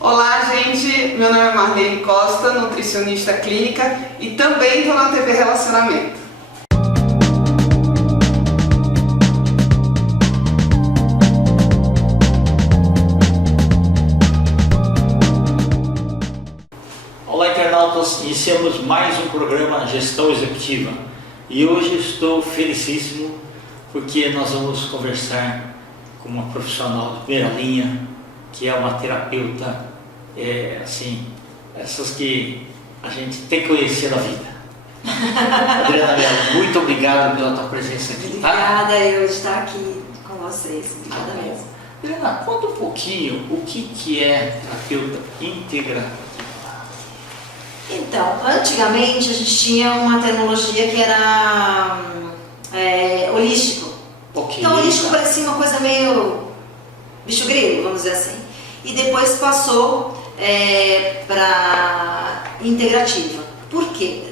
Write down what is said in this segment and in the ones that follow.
Olá, gente! Meu nome é Marlene Costa, nutricionista clínica e também estou na TV Relacionamento. Olá, internautas! Iniciamos mais um programa Gestão Executiva e hoje estou felicíssimo porque nós vamos conversar com uma profissional de primeira linha, que é uma terapeuta, essas que a gente tem que conhecer na vida. Adriana Mello, muito obrigado pela tua presença aqui. Obrigada eu de estar aqui com vocês. Obrigada mesmo. Adriana, conta um pouquinho o que é terapeuta integrativa. Então, antigamente a gente tinha uma terminologia que era holístico. Okay, então, holístico parecia uma coisa meio bicho grilo, vamos dizer assim. E depois passou para integrativa. Por quê?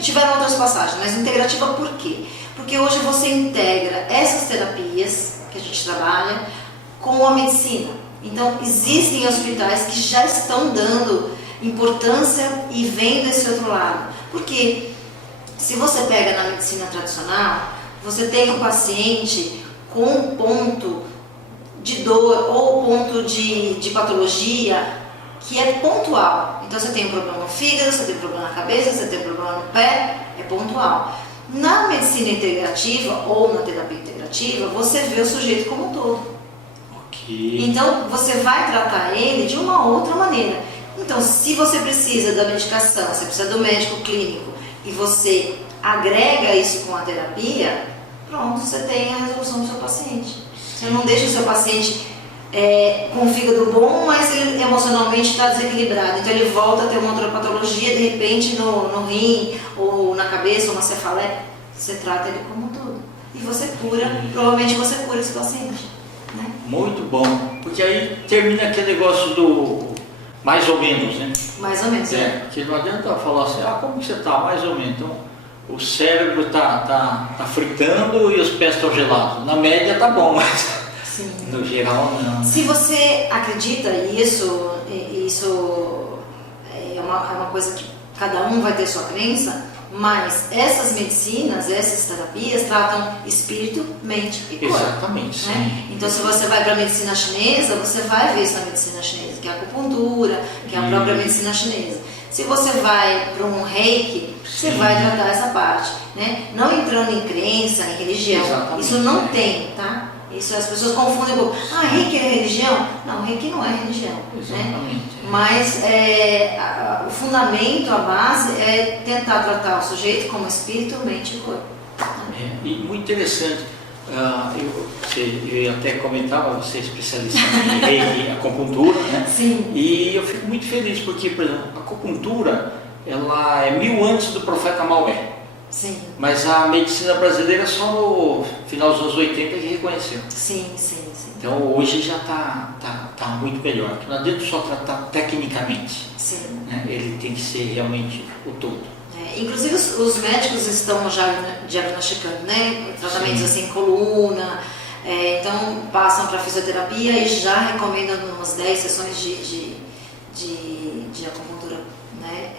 Tiveram outras passagens, mas integrativa por quê? Porque hoje você integra essas terapias que a gente trabalha com a medicina. Então, existem hospitais que já estão dando importância e vendo esse outro lado. Porque se você pega na medicina tradicional, você tem um paciente com um ponto de dor ou ponto de patologia que é pontual. Então você tem um problema no fígado, você tem um problema na cabeça, você tem um problema no pé, é pontual. Na medicina integrativa ou na terapia integrativa, você vê o sujeito como um todo. Okay. Então você vai tratar ele de uma outra maneira. Então, se você precisa da medicação, você precisa do médico clínico e você agrega isso com a terapia, pronto, você tem a resolução do seu paciente. Você não deixa o seu paciente com o fígado bom, mas ele emocionalmente está desequilibrado. Então ele volta a ter uma outra patologia, de repente no rim, ou na cabeça, ou na cefaleia. Você trata ele como um todo. E você cura, provavelmente você cura esse paciente. Né? Muito bom, porque aí termina aquele negócio do mais ou menos, né? Mais ou menos, porque não adianta falar assim, como que você está? Mais ou menos. Então, o cérebro tá fritando e os pés estão gelados. Na média tá bom, mas sim. No geral não. Se você acredita isso é uma coisa que cada um vai ter sua crença, mas essas medicinas, essas terapias tratam espírito, mente e corpo. Exatamente. Né? Então, se você vai para a medicina chinesa, você vai ver isso na medicina chinesa, que é a acupuntura, que é a própria medicina chinesa. Se você vai para um reiki, você vai tratar essa parte. Né? Não entrando em crença, em religião. Exatamente. Isso não tem, tá? Isso as pessoas confundem com, reiki é religião? Não, reiki não é religião. Exatamente. Né? Mas o fundamento, a base é tentar tratar o sujeito como espírito, mente e corpo. E muito interessante, eu até comentava, você é especialista em reiki, acupuntura, né? Sim. E eu fico muito feliz porque, por exemplo, a acupuntura, ela é 1000 antes do profeta Maomé. Sim. Mas a medicina brasileira só no final dos anos 80 que reconheceu. Sim. Então hoje já tá muito melhor. Não adianta só tratar tecnicamente. Sim. Né? Ele tem que ser realmente o todo. Inclusive os médicos estão já diagnosticando, né? Tratamentos Sim. assim, coluna, então passam para fisioterapia e já recomendam umas 10 sessões de acupuntura, né?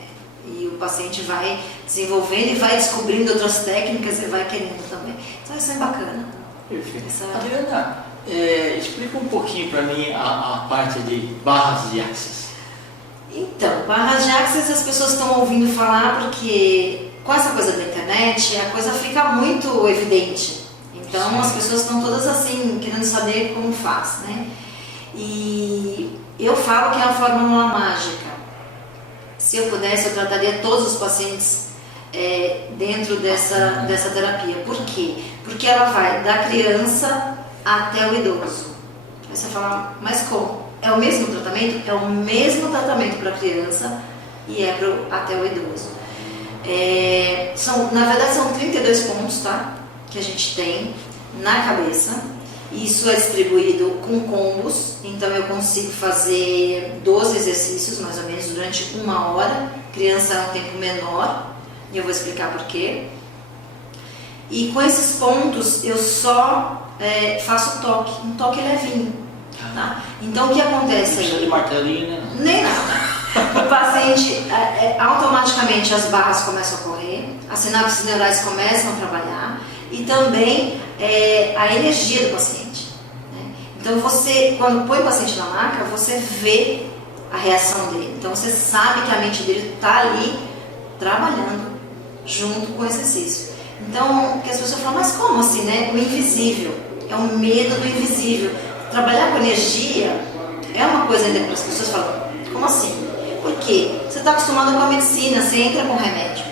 E o paciente vai desenvolvendo e vai descobrindo outras técnicas e vai querendo também. Então isso é bacana. Perfeito. Adriana, explica um pouquinho para mim a parte de barras de axis. Então, barras de axis as pessoas estão ouvindo falar porque com essa coisa da internet a coisa fica muito evidente. Então Sim. As pessoas estão todas assim, querendo saber como faz, né? E eu falo que é uma fórmula mágica. Se eu pudesse, eu trataria todos os pacientes dentro dessa terapia. Por quê? Porque ela vai da criança até o idoso. Aí você fala, mas como? É o mesmo tratamento? É o mesmo tratamento para a criança e até o idoso. Na verdade, são 32 pontos, tá? Que a gente tem na cabeça. Isso é distribuído com combos, então eu consigo fazer 12 exercícios, mais ou menos, durante 1 hora. Criança é um tempo menor, e eu vou explicar por quê. E com esses pontos, eu só faço um toque levinho. Tá? Então o que acontece Precisa de aí? martelinho, né? Nem nada. O paciente, automaticamente as barras começam a correr, as sinapses neurais começam a trabalhar e também a energia do paciente. Né? Então você, quando põe o paciente na maca, você vê a reação dele. Então você sabe que a mente dele está ali trabalhando junto com o exercício. Então, que as pessoas falam, mas como assim, né? O invisível, é o medo do invisível. Trabalhar com energia é uma coisa ainda que as pessoas falam, como assim? Por quê? Você está acostumado com a medicina, você entra com remédio,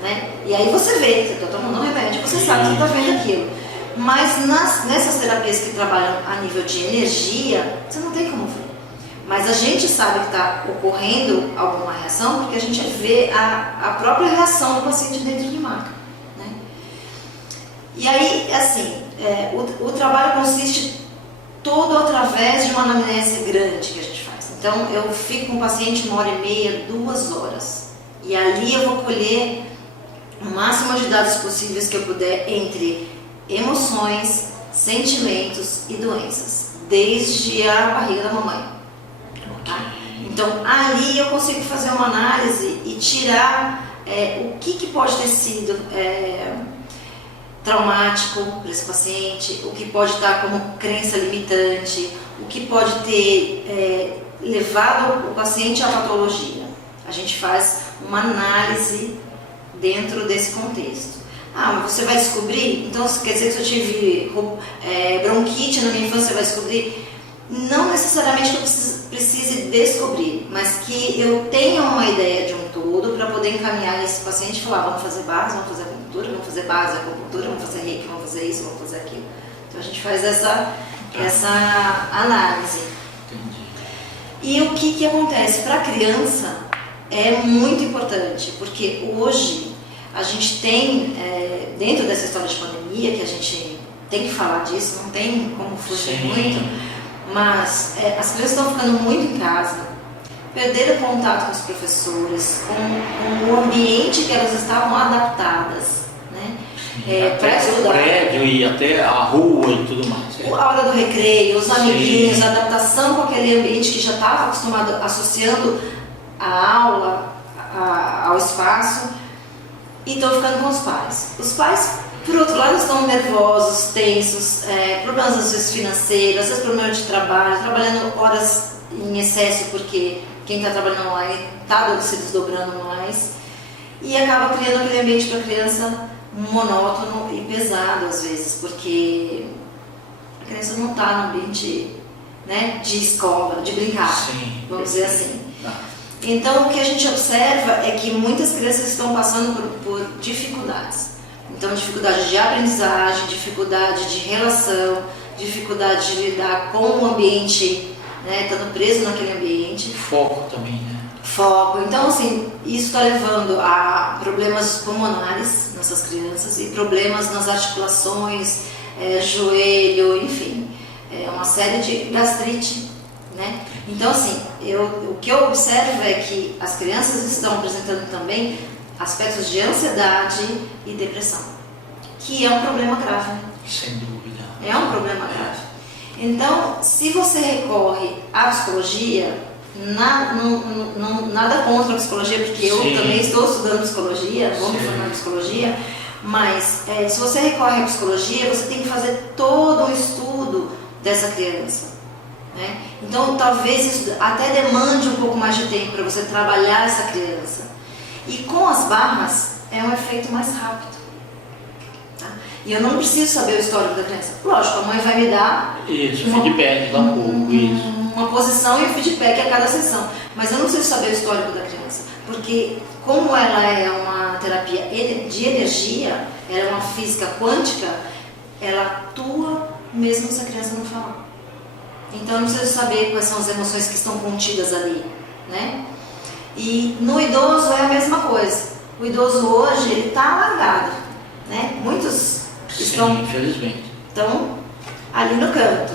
né? E aí você vê, você está tomando um remédio, você sabe que você está vendo aquilo. Mas nessas terapias que trabalham a nível de energia, você não tem como ver. Mas a gente sabe que está ocorrendo alguma reação porque a gente vê a própria reação do paciente dentro de maca. Né? E aí, assim, o trabalho consiste todo através de uma anamnese grande que a gente faz. Então, eu fico com o paciente 1h30, 2 horas. E ali eu vou colher o máximo de dados possíveis que eu puder entre emoções, sentimentos e doenças, desde a barriga da mamãe. Tá? Então, ali eu consigo fazer uma análise e tirar o que pode ter sido traumático para esse paciente, o que pode estar como crença limitante, o que pode ter levado o paciente à patologia. A gente faz uma análise dentro desse contexto. Ah, mas você vai descobrir? Então, quer dizer que se eu tive bronquite na minha infância, você vai descobrir? Não necessariamente que eu precise descobrir, mas que eu tenha uma ideia de um todo para poder encaminhar esse paciente e falar, vamos fazer base, vamos fazer acupuntura, vamos fazer base, acupuntura, vamos fazer reiki, vamos fazer isso, vamos fazer aquilo. Então a gente faz essa análise. Entendi. E o que acontece? Para a criança é muito importante, porque hoje a gente tem, dentro dessa história de pandemia, que a gente tem que falar disso, não tem como fugir muito, mas as crianças estão ficando muito em casa, perderam contato com os professores, com o ambiente que elas estavam adaptadas, né? Para estudar. O prédio e até a rua e tudo mais. A hora do recreio, os amiguinhos, a adaptação com aquele ambiente que já estava acostumado, associando a aula ao espaço, e estão ficando com os pais. Os pais, por outro lado, estão nervosos, tensos, problemas às vezes financeiros, às vezes problemas de trabalho, trabalhando horas em excesso porque quem está trabalhando online está se desdobrando mais e acaba criando aquele ambiente para a criança monótono e pesado às vezes, porque a criança não está no ambiente, né, de escola, de brincar, Sim, vamos dizer assim. Então, o que a gente observa é que muitas crianças estão passando por dificuldades. Então, dificuldade de aprendizagem, dificuldade de relação, dificuldade de lidar com o ambiente, né, estando preso naquele ambiente. Foco também, né? Foco. Então, assim, isso está levando a problemas pulmonares nessas crianças e problemas nas articulações, joelho, enfim, uma série de gastrite, né? Então, assim, o que eu observo é que as crianças estão apresentando também aspectos de ansiedade e depressão, que é um problema grave. Sem dúvida. É um problema grave. Então, se você recorre à psicologia, nada contra a psicologia, porque eu também estou estudando psicologia, vou me formar em psicologia, mas se você recorre à psicologia, você tem que fazer todo um estudo dessa criança. Né? Então, talvez isso até demande um pouco mais de tempo para você trabalhar essa criança. E com as barras é um efeito mais rápido. Tá? E eu não preciso saber o histórico da criança. Lógico, a mãe vai me dar feedback, dá um pouco, isso. Uma posição e um feedback a cada sessão. Mas eu não preciso saber o histórico da criança. Porque como ela é uma terapia de energia, ela é uma física quântica, ela atua mesmo se a criança não falar. Então eu não preciso saber quais são as emoções que estão contidas ali, né? E no idoso é a mesma coisa. O idoso hoje, ele está largado, né? Muitos estão ali no canto.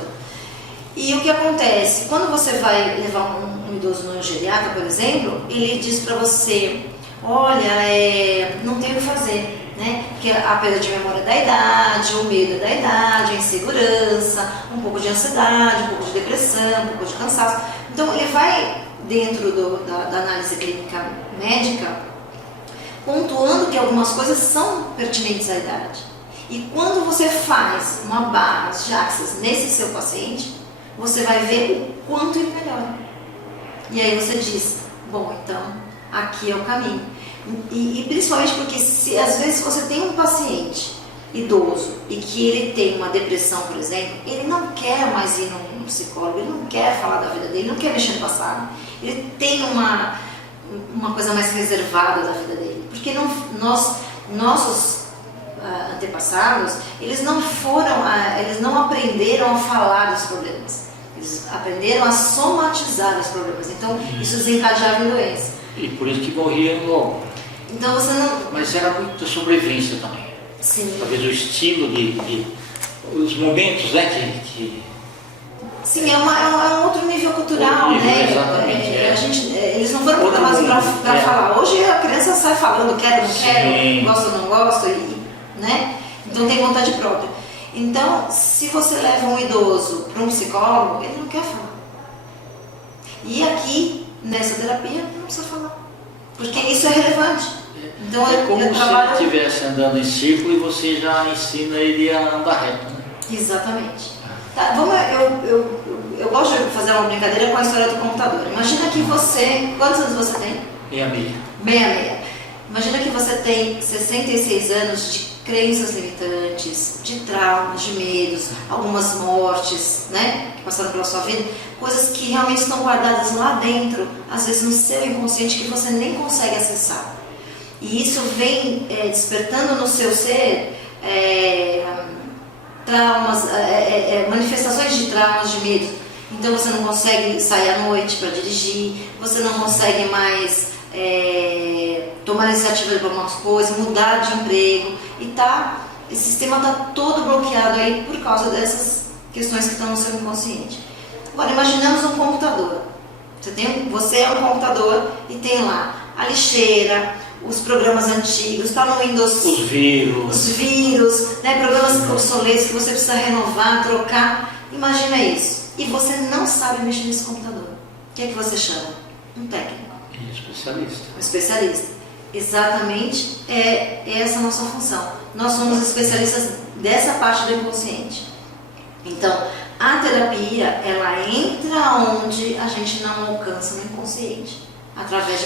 E o que acontece? Quando você vai levar um idoso no geriatra, por exemplo, ele diz para você, olha, não tem o que fazer. né? Que é a perda de memória da idade, o medo da idade, a insegurança, um pouco de ansiedade, um pouco de depressão, um pouco de cansaço. Então ele vai dentro da análise clínica médica pontuando que algumas coisas são pertinentes à idade. E quando você faz uma barra de axis nesse seu paciente, você vai ver o quanto ele melhora. E aí você diz, bom, então aqui é o caminho. E principalmente porque se às vezes você tem um paciente idoso e que ele tem uma depressão, por exemplo, ele não quer mais ir num psicólogo, ele não quer falar da vida dele, ele não quer mexer no passado. Ele tem uma coisa mais reservada da vida dele. Porque nossos antepassados, eles não aprenderam a falar dos problemas. Eles aprenderam a somatizar os problemas. Então, isso desencadeava em doença. E por isso que morriam logo. Então, você não... Mas era muita sobrevivência também. Sim. Talvez o estilo os momentos, né, Sim, é um outro nível cultural, outro nível, né? Exatamente. Eles não foram programados para falar. Hoje a criança sai falando, quero, não quero, gosto, não gosto, né? Então tem vontade própria. Então, se você leva um idoso para um psicólogo, ele não quer falar. E aqui, nessa terapia, não precisa falar. Porque isso é relevante. Então, é como se trabalho... ele estivesse andando em círculo e você já ensina ele a andar reto, né? Exatamente. Tá, eu gosto de fazer uma brincadeira com a história do computador. Imagina que você... Quantos anos você tem? 66. 66. Imagina que você tem 66 anos de crenças limitantes, de traumas, de medos, algumas mortes, né, que passaram pela sua vida, coisas que realmente estão guardadas lá dentro, às vezes no seu inconsciente, que você nem consegue acessar. E isso vem despertando no seu ser traumas, manifestações de traumas, de medo. Então você não consegue sair à noite para dirigir, você não consegue mais tomar iniciativa de algumas coisas, mudar de emprego, e esse sistema está todo bloqueado aí por causa dessas questões que estão no seu inconsciente. Agora imaginamos um computador. Você é um computador e tem lá a lixeira, os programas antigos, está no Windows, os vírus, né, programas obsoletos que você precisa renovar, trocar. Imagina isso. E você não sabe mexer nesse computador. O que é que você chama? Um técnico. Um especialista. Exatamente, essa a nossa função. Nós somos especialistas dessa parte do inconsciente. Então, a terapia, ela entra onde a gente não alcança no inconsciente. Através de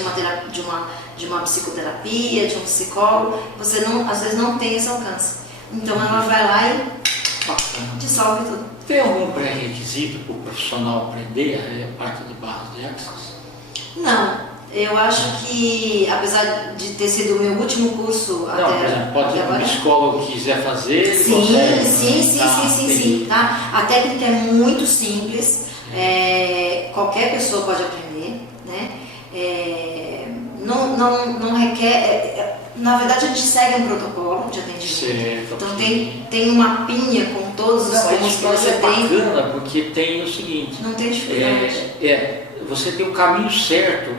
uma psicoterapia, de um psicólogo, você às vezes não tem esse alcance. Então, ela vai lá e dissolve tudo. Tem algum pré-requisito para o profissional aprender a parte de barras de axis? Não. Eu acho que, apesar de ter sido o meu último curso por exemplo, pode ter um psicólogo que quiser fazer, sim, tá? A técnica é muito simples, qualquer pessoa pode aprender, né? Não requer, na verdade a gente segue um protocolo de atendimento. Certo. Então tem uma mapinha com todos os pontos que você tem. É bacana porque tem o seguinte, não tem dificuldade. Você tem o caminho certo,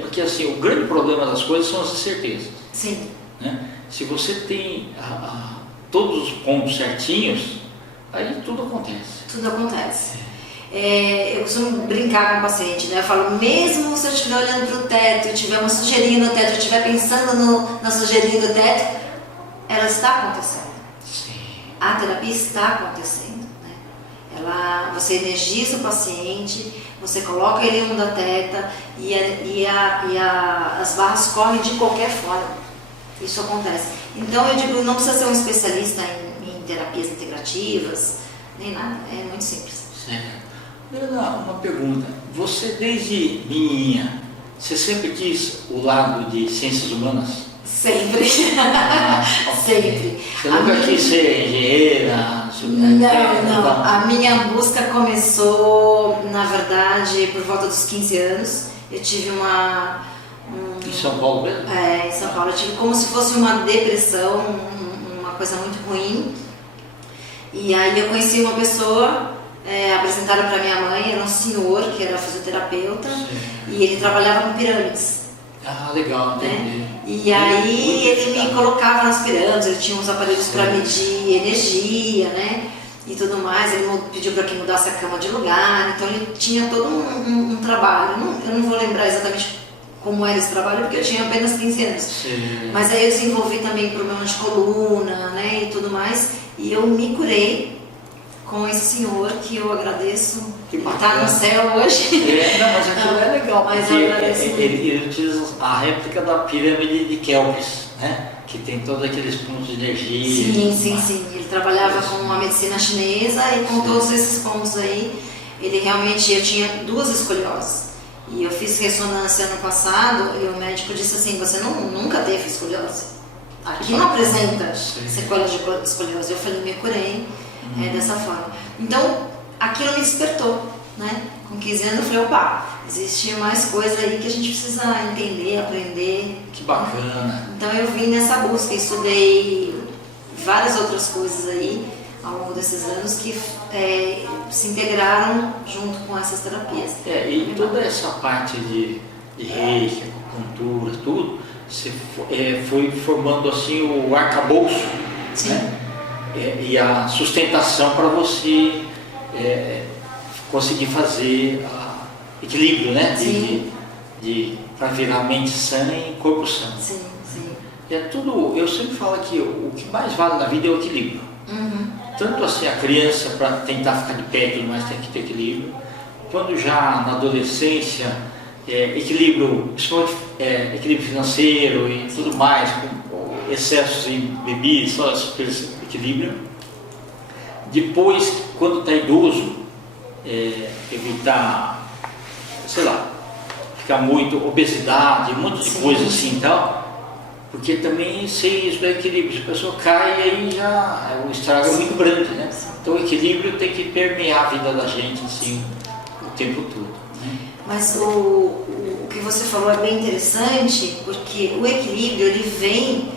porque assim, o grande problema das coisas são as incertezas. Sim. Né? Se você tem todos os pontos certinhos, aí tudo acontece. Tudo acontece. Eu costumo brincar com o paciente, né? Eu falo, mesmo se eu estiver olhando para o teto e tiver uma sujeirinha no teto, eu estiver pensando na sujeirinha do teto, ela está acontecendo. Sim. A terapia está acontecendo. Né? Você energiza o paciente, você coloca ele em onda teta e as barras correm de qualquer forma. Isso acontece. Então eu digo, não precisa ser um especialista em terapias integrativas, nem nada. É muito simples. Certo. Uma pergunta. Você desde menininha, você sempre quis o lado de ciências humanas? Sempre. Sempre. Você nunca quis ser engenheira? Não. A minha busca começou, na verdade, por volta dos 15 anos. Eu tive Em São Paulo mesmo? Em São Paulo. Eu tive como se fosse uma depressão, uma coisa muito ruim. E aí eu conheci uma pessoa, apresentaram para minha mãe, era um senhor que era fisioterapeuta. Sim. E ele trabalhava com pirâmides. Ah, legal, entendi. Né? E aí ele me colocava nas pirâmides, ele tinha uns aparelhos para medir energia, né? E tudo mais, ele pediu para que mudasse a cama de lugar, então ele tinha todo um trabalho. Eu não vou lembrar exatamente como era esse trabalho, porque eu tinha apenas 15 anos. Sim. Mas aí eu desenvolvi também problema de coluna, né, e tudo mais, e eu me curei com esse senhor, que eu agradeço. Que Ele bacana. está no céu hoje. Não, mas aquilo é legal, Mas porque eu agradeço muito. ele utiliza a réplica da pirâmide de Kelps, né? Que tem todos aqueles pontos de energia. Sim. Ele trabalhava com a medicina chinesa e com todos esses pontos aí, ele realmente, eu tinha 2 escolioses. E eu fiz ressonância ano passado e o médico disse assim, você nunca teve escoliose. Aqui não apresenta sequelas de escoliose. Eu falei, me curei dessa forma. Então, aquilo me despertou, né? Com 15 anos eu falei, opa, existe mais coisa aí que a gente precisa entender, aprender. Que bacana. Então eu vim nessa busca, estudei várias outras coisas aí ao longo desses anos que se integraram junto com essas terapias. E toda essa parte de reiki, acupuntura, tudo, você foi formando assim o arcabouço, né? E a sustentação para você conseguir fazer equilíbrio, né? Para virar mente sã e corpo sã. Sim. Tudo, eu sempre falo que o que mais vale na vida é o equilíbrio. Tanto assim a criança, para tentar ficar de pé e tudo mais, tem que ter equilíbrio. Quando já na adolescência, equilíbrio, principalmente equilíbrio financeiro e tudo mais, com excessos em bebidas, só esse equilíbrio. Depois, quando está idoso, evitar, sei lá, ficar muito, obesidade, um monte de coisa assim e tal. Porque também sem isso do equilíbrio, se a pessoa cai, aí já o estrago é muito grande, né? Então o equilíbrio tem que permear a vida da gente assim, o tempo todo. Né? Mas o que você falou é bem interessante, porque o equilíbrio ele vem,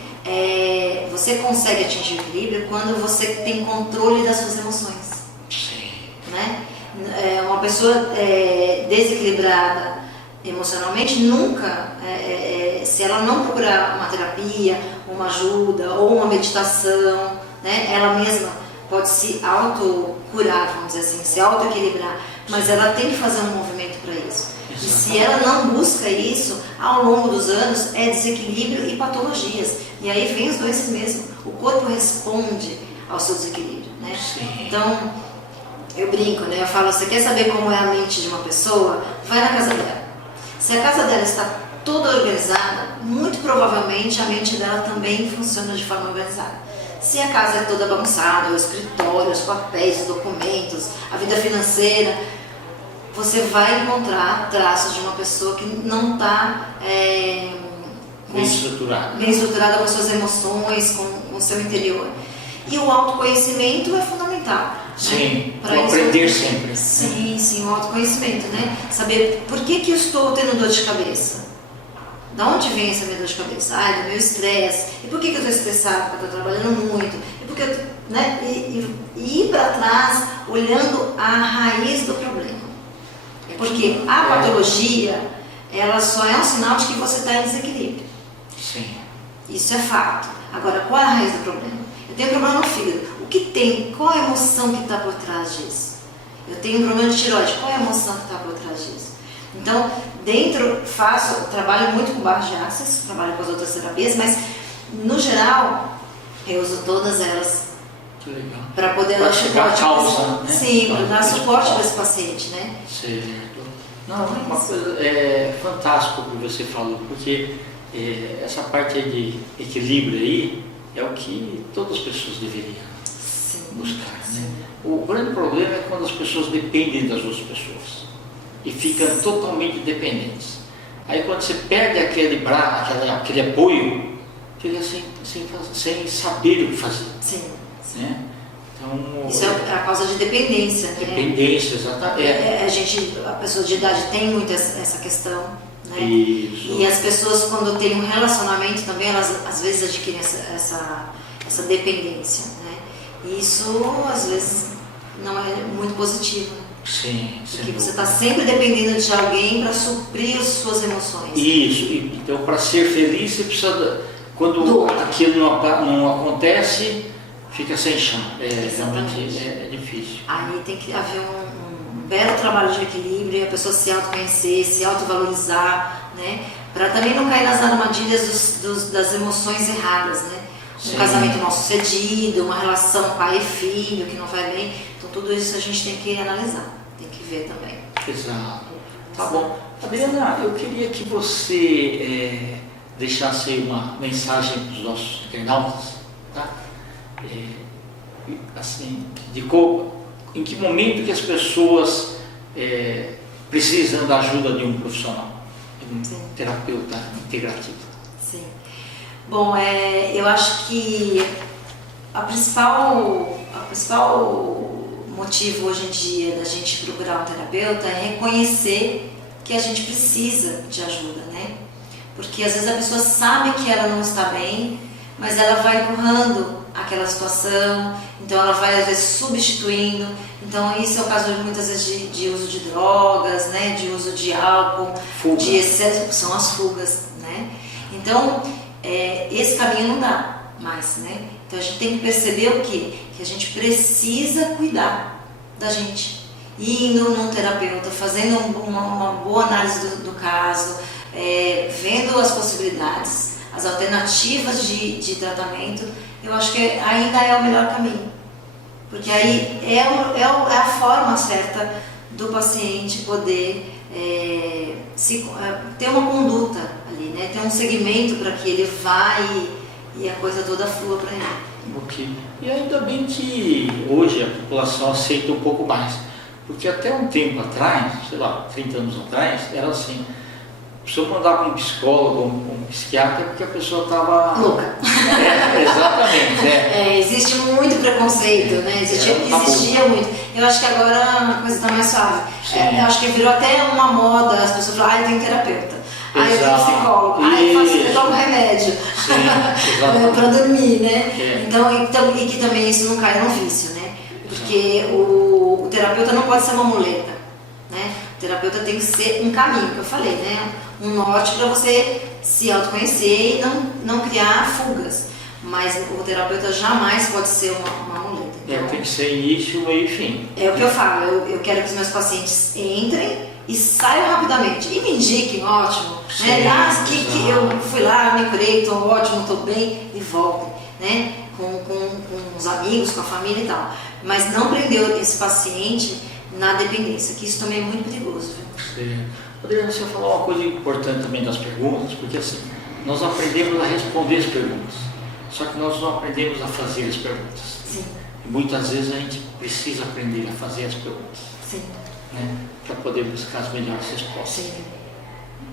você consegue atingir o equilíbrio quando você tem controle das suas emoções. Sim. Né? Uma pessoa desequilibrada emocionalmente nunca, se ela não procurar uma terapia, uma ajuda ou uma meditação, né, ela mesma pode se autocurar, vamos dizer assim, se autoequilibrar, mas ela tem que fazer um movimento para isso. E se ela não busca isso, ao longo dos anos é desequilíbrio e patologias. E aí vem as doenças mesmo. O corpo responde ao seu desequilíbrio, né? Então, eu brinco, né? Eu falo, você quer saber como é a mente de uma pessoa? Vai na casa dela. Se a casa dela está toda organizada, muito provavelmente a mente dela também funciona de forma organizada. Se a casa é toda bagunçada, o escritório, os papéis, os documentos, a vida financeira, você vai encontrar traços de uma pessoa que não está bem estruturada com as suas emoções, com o seu interior. E o autoconhecimento é fundamental. Sim, né? para aprender sempre. Sim, o autoconhecimento, né? Saber por que eu estou tendo dor de cabeça. Da onde vem essa minha dor de cabeça? Do meu estresse. E por que eu estou estressado? Porque eu estou trabalhando muito. E porque e ir para trás olhando a raiz do problema. Porque a patologia, ela só é um sinal de que você está em desequilíbrio. Sim. Isso é fato. Agora, qual é a raiz do problema? Eu tenho problema no fígado. O que tem? Qual é a emoção que está por trás disso? Eu tenho um problema de tireoide. Qual é a emoção que está por trás disso? Então, trabalho muito com barras de axis, trabalho com as outras terapias, mas, no geral, eu uso todas elas para poder dar suporte. Sim, para dar suporte para esse paciente, né? Certo. Não, é uma coisa fantástica o que você falou, porque essa parte de equilíbrio aí é o que todas as pessoas deveriam buscar. Né? O grande problema é quando as pessoas dependem das outras pessoas e ficam totalmente dependentes. Aí quando você perde aquele apoio, fica sem saber o que fazer. Né? Então, isso é a causa de dependência, né? Dependência, exatamente. A pessoa de idade tem muito essa questão, né? Isso. E as pessoas, quando têm um relacionamento também, elas às vezes adquirem essa dependência, né? E isso, às vezes, não é muito positivo. Sim, sem Porque você dúvida. está sempre dependendo de alguém para suprir as suas emoções. Isso, então para ser feliz você precisa, quando Do- aquilo não acontece, fica sem chão. Exatamente. Realmente é difícil. Aí tem que haver um belo trabalho de equilíbrio, a pessoa se autoconhecer, se autovalorizar, né? Para também não cair nas armadilhas das emoções erradas, né? Um Sim. casamento mal sucedido, uma relação pai e filho que não vai bem. Então tudo isso a gente tem que analisar, tem que ver também. Exato. Tá bom. Adriana, eu queria que você deixasse aí uma mensagem para os nossos internautas, tá? Assim, em que momento que as pessoas precisam da ajuda de um profissional, de um Sim. terapeuta integrativo? Sim. Bom, eu acho que a principal motivo hoje em dia da gente procurar um terapeuta é reconhecer que a gente precisa de ajuda, né? Porque às vezes a pessoa sabe que ela não está bem, mas ela vai empurrando aquela situação, então ela vai às vezes substituindo. Então isso é o caso muitas vezes de uso de drogas, né? De uso de álcool, Fuga. de excesso, que são as fugas, né? Então esse caminho não dá mais, né? Então a gente tem que perceber o quê? Que a gente precisa cuidar da gente, indo num terapeuta, fazendo uma boa análise do caso, vendo as possibilidades, as alternativas de tratamento. Eu acho que ainda é o melhor caminho, porque aí é a forma certa do paciente poder ter uma conduta ali, né? Ter um segmento para que ele vá e a coisa toda flua para ele. Ok. E ainda bem que hoje a população aceita um pouco mais, porque até um tempo atrás, sei lá, 30 anos atrás, era assim, a pessoa mandar para um psicólogo, um psiquiatra, porque a pessoa estava... Louca. Exatamente. Existe muito preconceito, né? Existia muito. Eu acho que agora a coisa está mais suave. Eu acho que virou até uma moda, as pessoas falam, eu tenho terapeuta. Eu tenho psicólogo, eu tomo remédio para dormir, né? Então, e que também isso não cai no vício, né? Porque o terapeuta não pode ser uma muleta, né? O terapeuta tem que ser um caminho, que eu falei, né? Um norte para você se autoconhecer e não criar fugas. Mas o terapeuta jamais pode ser uma muleta. Então, Tem que ser início, meio e fim. É o que eu falo, eu quero que os meus pacientes entrem e saiam rapidamente. E me indiquem, ótimo. Sim, Né? Que eu fui lá, me curei, estou ótimo, estou bem, e voltem. Né? Com os amigos, com a família e tal. Mas não prender esse paciente na dependência, que isso também é muito perigoso. Viu? Adriana, você falou uma coisa importante também das perguntas, porque assim, nós aprendemos a responder as perguntas, só que nós não aprendemos a fazer as perguntas. Sim. E muitas vezes a gente precisa aprender a fazer as perguntas, Sim. né, para poder buscar as melhores respostas. Sim.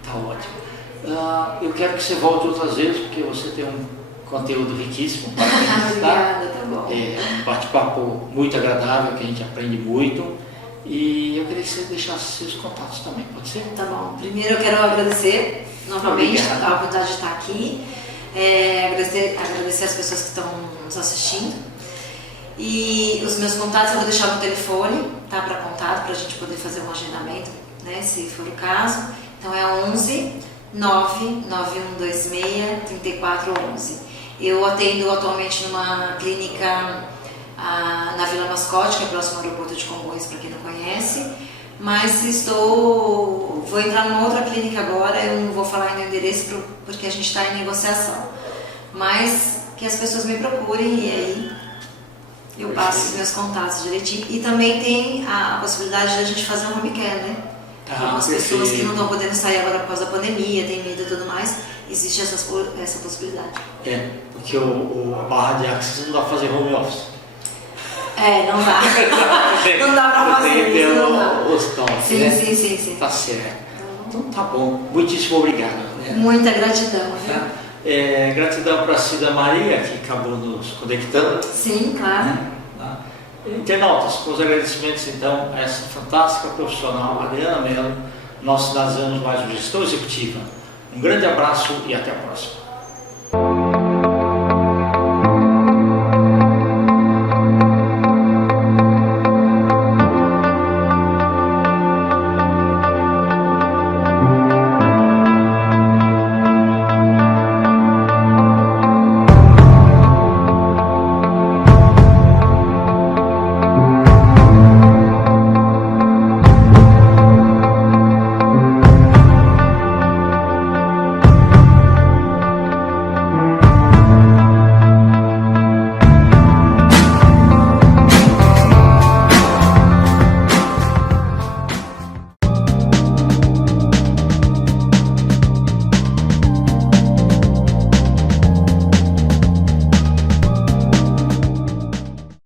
Tá ótimo. Eu quero que você volte outras vezes, porque você tem um conteúdo riquíssimo para apresentar. Obrigada, tá bom. Um bate-papo muito agradável, que a gente aprende muito. E eu queria que você deixasse seus contatos também, pode ser? Tá bom. Primeiro eu quero agradecer novamente Obrigado. a oportunidade de estar aqui. Agradecer as pessoas que estão nos assistindo. E os meus contatos eu vou deixar no telefone, tá? Para contato, para a gente poder fazer um agendamento, né? Se for o caso. Então é 11 99126 3411. Eu atendo atualmente numa clínica na Vila Mascote, que é próximo ao aeroporto de Congonhas, para quem não conhece. Mas vou entrar numa outra clínica agora, eu não vou falar ainda o endereço porque a gente está em negociação. Mas que as pessoas me procurem e aí eu passo os meus contatos direitinho. E também tem a possibilidade de a gente fazer um home care, né? Algumas pessoas que não estão podendo sair agora por causa da pandemia, tem medo e tudo mais, existe essa possibilidade. Porque a barra de access não dá para fazer home office. Não dá. Não dá pra fazer isso, não dá. Hospital, Sim, né? sim. Tá certo. Então tá bom. Muitíssimo obrigado. Né? Muita gratidão, viu? Tá? Gratidão para a Cida Maria, que acabou nos conectando. Sim, claro. Tá? Internautas, com os agradecimentos então a essa fantástica profissional, Adriana Mello, nós finalizamos mais uma gestão executiva. Um grande abraço e até a próxima.